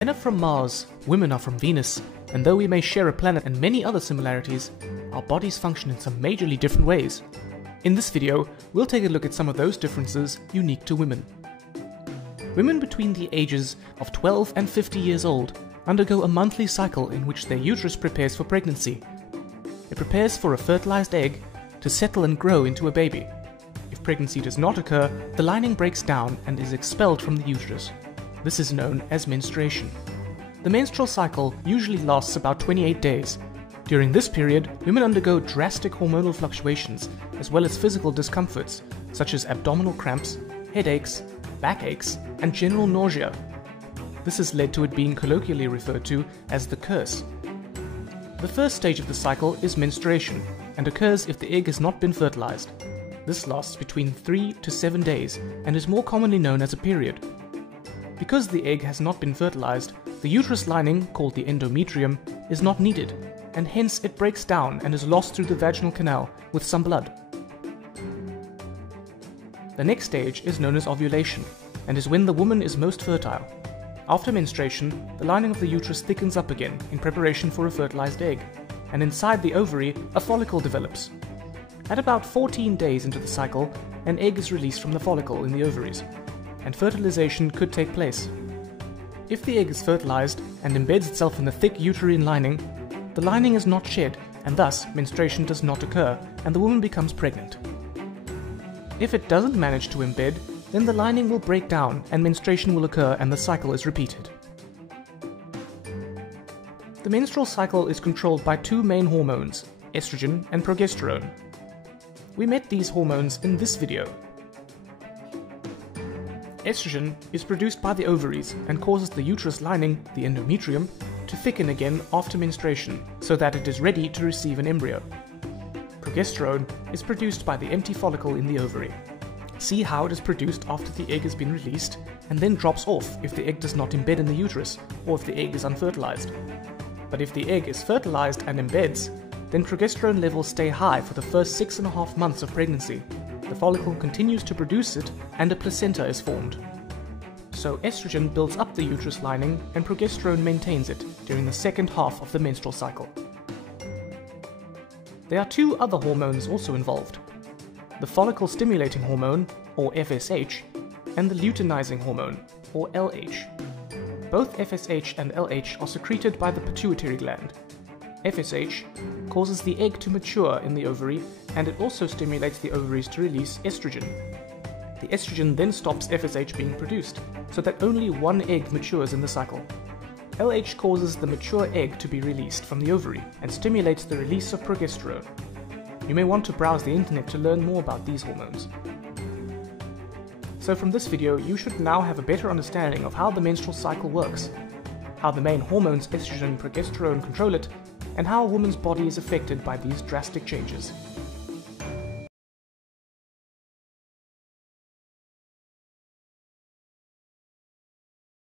Men are from Mars, women are from Venus, and though we may share a planet and many other similarities, our bodies function in some majorly different ways. In this video, we'll take a look at some of those differences unique to women. Women between the ages of 12 and 50 years old undergo a monthly cycle in which their uterus prepares for pregnancy. It prepares for a fertilized egg to settle and grow into a baby. If pregnancy does not occur, the lining breaks down and is expelled from the uterus. This is known as menstruation. The menstrual cycle usually lasts about 28 days. During this period, women undergo drastic hormonal fluctuations as well as physical discomforts such as abdominal cramps, headaches, backaches, and general nausea. This has led to it being colloquially referred to as the curse. The first stage of the cycle is menstruation and occurs if the egg has not been fertilized. This lasts between 3 to 7 days and is more commonly known as a period. Because the egg has not been fertilized, the uterus lining, called the endometrium, is not needed, and hence it breaks down and is lost through the vaginal canal with some blood. The next stage is known as ovulation, and is when the woman is most fertile. After menstruation, the lining of the uterus thickens up again in preparation for a fertilized egg, and inside the ovary, a follicle develops. At about 14 days into the cycle, an egg is released from the follicle in the ovaries, and fertilization could take place. If the egg is fertilized and embeds itself in the thick uterine lining, the lining is not shed, and thus menstruation does not occur, and the woman becomes pregnant. If it doesn't manage to embed, then the lining will break down and menstruation will occur and the cycle is repeated. The menstrual cycle is controlled by two main hormones, estrogen and progesterone. We met these hormones in this video. Estrogen is produced by the ovaries and causes the uterus lining, the endometrium, to thicken again after menstruation so that it is ready to receive an embryo. Progesterone is produced by the empty follicle in the ovary. See how it is produced after the egg has been released and then drops off if the egg does not embed in the uterus or if the egg is unfertilized. But if the egg is fertilized and embeds, then progesterone levels stay high for the first 6.5 months of pregnancy. The follicle continues to produce it and a placenta is formed. So estrogen builds up the uterus lining and progesterone maintains it during the second half of the menstrual cycle. There are two other hormones also involved: the follicle stimulating hormone, or FSH, and the luteinizing hormone, or LH. Both FSH and LH are secreted by the pituitary gland. FSH causes the egg to mature in the ovary, and it also stimulates the ovaries to release estrogen. The estrogen then stops FSH being produced, so that only one egg matures in the cycle. LH causes the mature egg to be released from the ovary and stimulates the release of progesterone. You may want to browse the internet to learn more about these hormones. So from this video, you should now have a better understanding of how the menstrual cycle works, how the main hormones estrogen and progesterone control it, and how a woman's body is affected by these drastic changes.